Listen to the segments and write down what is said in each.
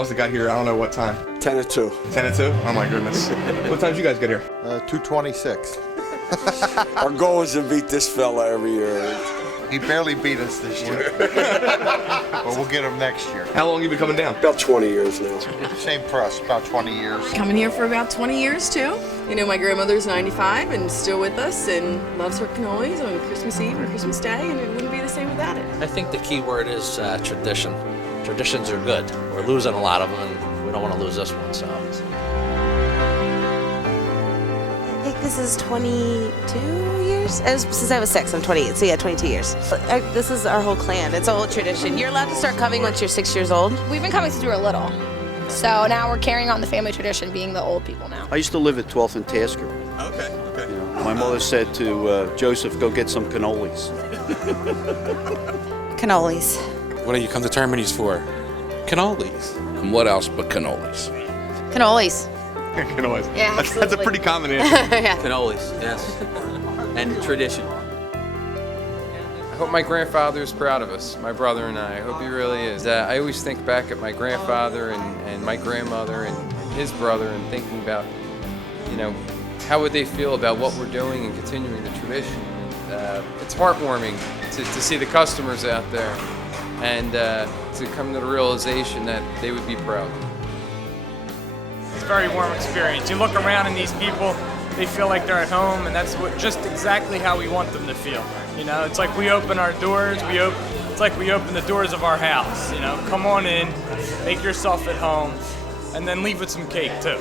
Must have got here, I don't know what time. 10 to 2. 10 to 2? Oh my goodness. What time did you guys get here? 2:26. Our goal is to beat this fella every year. He barely beat us this year. But we'll get him next year. How long have you been coming down? About 20 years now. Same for us, about 20 years. Coming here for about 20 years too. You know, my grandmother's 95 and still with us and loves her cannolis on Christmas Eve or Christmas Day, and it wouldn't be the same without it. I think the key word is tradition. Traditions are good. We're losing a lot of them, and we don't want to lose this one, so. I think this is 22 years? Since I was 6, I'm 28, so yeah, 22 years. This is our whole clan. It's a whole tradition. You're allowed to start coming once you're 6 years old. We've been coming since we were little. So now we're carrying on the family tradition, being the old people now. I used to live at 12th and Tasker. Okay. You know, my mother said to Joseph, go get some cannolis. Cannolis. What do you come to Termini's for? Cannolis. And what else but cannolis? Cannolis. Cannolis. Yeah, That's a pretty common answer. Yeah. Cannolis, yes. And tradition. I hope my grandfather's proud of us, my brother and I hope he really is. I always think back at my grandfather and my grandmother and his brother and thinking about, you know, how would they feel about what we're doing and continuing the tradition. It's heartwarming to see the customers out there and to come to the realization that they would be proud. It's a very warm experience. You look around and these people, they feel like they're at home, and that's just exactly how we want them to feel. You know, it's like we open our doors, it's like we open the doors of our house. You know, come on in, make yourself at home, and then leave with some cake too.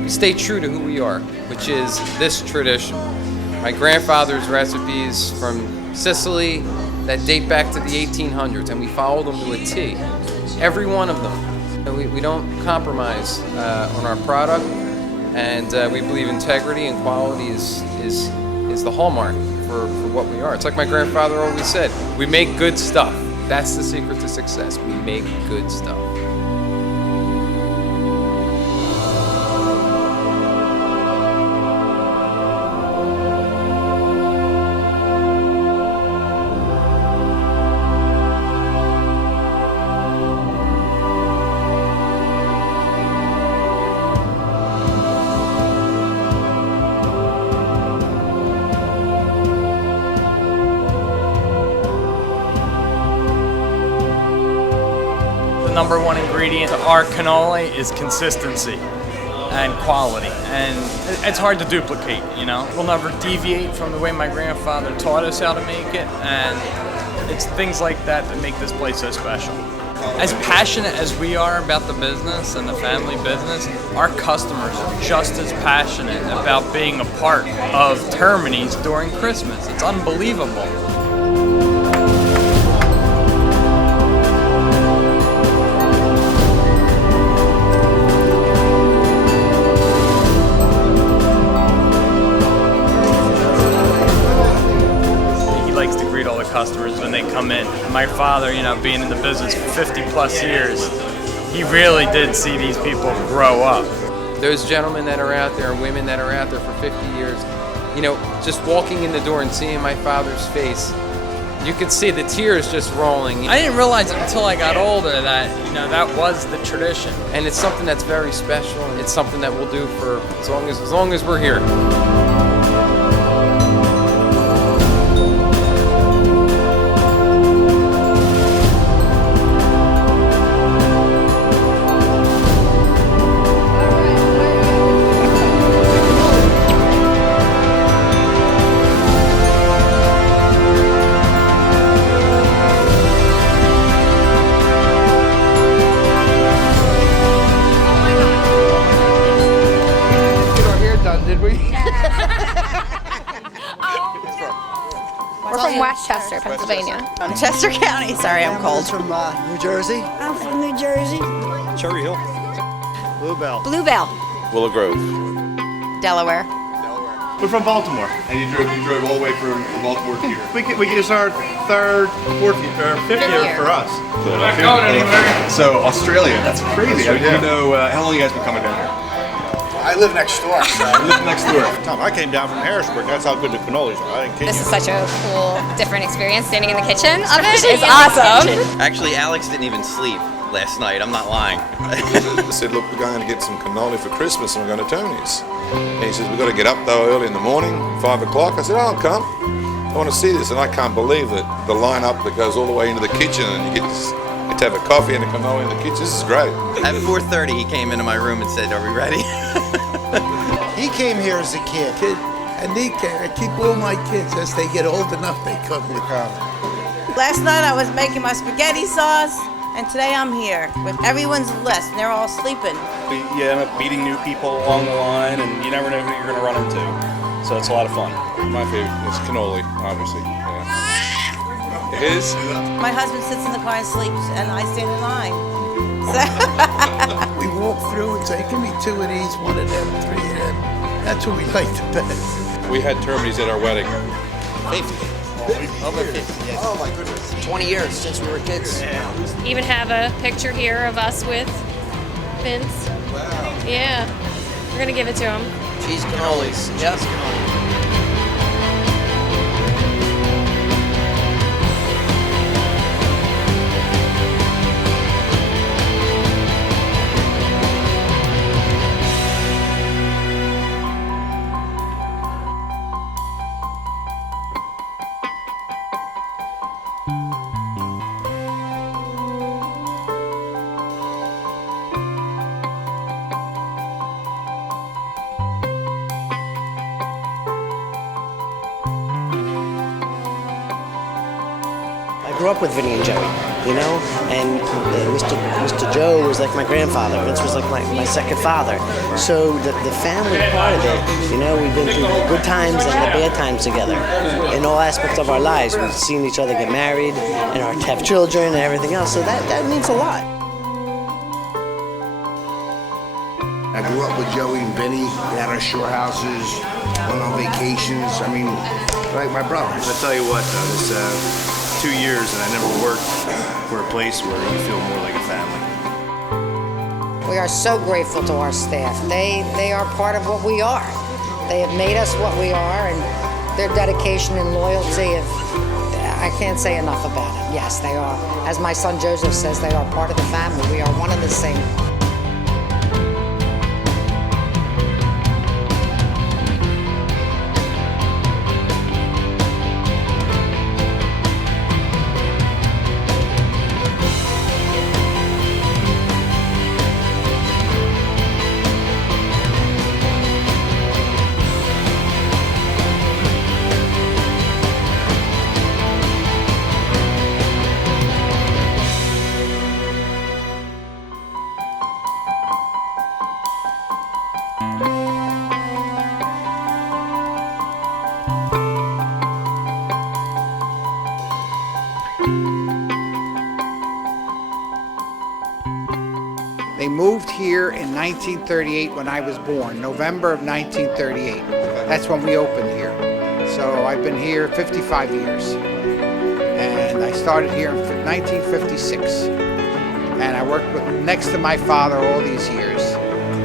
We stay true to who we are, which is this tradition. My grandfather's recipes from Sicily that date back to the 1800s, and we follow them to a T. Every one of them. We don't compromise on our product, and we believe integrity and quality is the hallmark for what we are. It's like my grandfather always said, we make good stuff. That's the secret to success. We make good stuff. The number one ingredient to our cannoli is consistency and quality, and it's hard to duplicate, you know. We'll never deviate from the way my grandfather taught us how to make it, and it's things like that that make this place so special. As passionate as we are about the business and the family business, our customers are just as passionate about being a part of Termini's during Christmas. It's unbelievable. Customers when they come in. My father, you know, being in the business for 50 plus years, he really did see these people grow up. Those gentlemen that are out there and women that are out there for 50 years, you know, just walking in the door and seeing my father's face, you could see the tears just rolling. I didn't realize it until I got older that, you know, that was the tradition. And it's something that's very special, and it's something that we'll do for as long as we're here. Did we? We're from Westchester, Pennsylvania. Chester County. Sorry, I'm cold. From New Jersey. I'm from New Jersey. Cherry Hill. Bluebell. Bluebell. Willow Grove. Delaware. We're from Baltimore. And you drove all the way from Baltimore to here. It's our fifth year for us. We're not going anywhere. So Australia, that's crazy. You know, how long you guys been coming down here? I live next door. You live next door. Tom, I came down from Harrisburg. That's how good the cannolis are. I didn't kid This you. is such a cool, different experience. Standing in the kitchen of it is awesome. Actually, Alex didn't even sleep last night. I'm not lying. I said, look, we're going to get some cannoli for Christmas and we're going to Termini's. And he says, we've got to get up though early in the morning, 5 o'clock. I said, oh, I'll come. I want to see this. And I can't believe that the line-up that goes all the way into the kitchen and you get to have a coffee and a cannoli in the kitchen. This is great. At 4:30, he came into my room and said, "Are we ready?" He came here as a kid. And I keep all my kids as they get old enough, they come here. Last night I was making my spaghetti sauce, and today I'm here with everyone's list, and they're all sleeping. You end up meeting new people along the line, and you never know who you're going to run into. So it's a lot of fun. My favorite is cannoli, obviously. It is? My husband sits in the car and sleeps, and I stand in line. We walk through and say, give me 2 of these, 1 of them, 3 of them. That's what we like the best. We had Termini's at our wedding. 50. Over 50, yes. Oh my goodness. 20 years since we were kids. Even have a picture here of us with Vince. Wow. Yeah, we're gonna give it to him. Cheese cannolis. Yes. I grew up with Vinny and Joey, you know, and Mr. Joe was like my grandfather. Vince was like my second father. So the family part of it, you know, we've been through the good times and the bad times together in all aspects of our lives. We've seen each other get married and have children and everything else. So that means a lot. I grew up with Joey and Vinny. We had our shore houses, went on vacations. I mean, like my brothers. I'll tell you what, though, this 2 years and I never worked for a place where you feel more like a family. We are so grateful to our staff. They are part of what we are. They have made us what we are, and their dedication and loyalty, I can't say enough about it. Yes, they are. As my son Joseph says, they are part of the family. We are one and the same. They moved here in 1938 when I was born, November of 1938. That's when we opened here. So I've been here 55 years. And I started here in 1956. And I worked next to my father all these years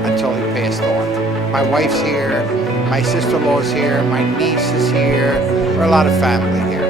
until he passed on. My wife's here, my sister-in-law's here, my niece is here. We're a lot of family here.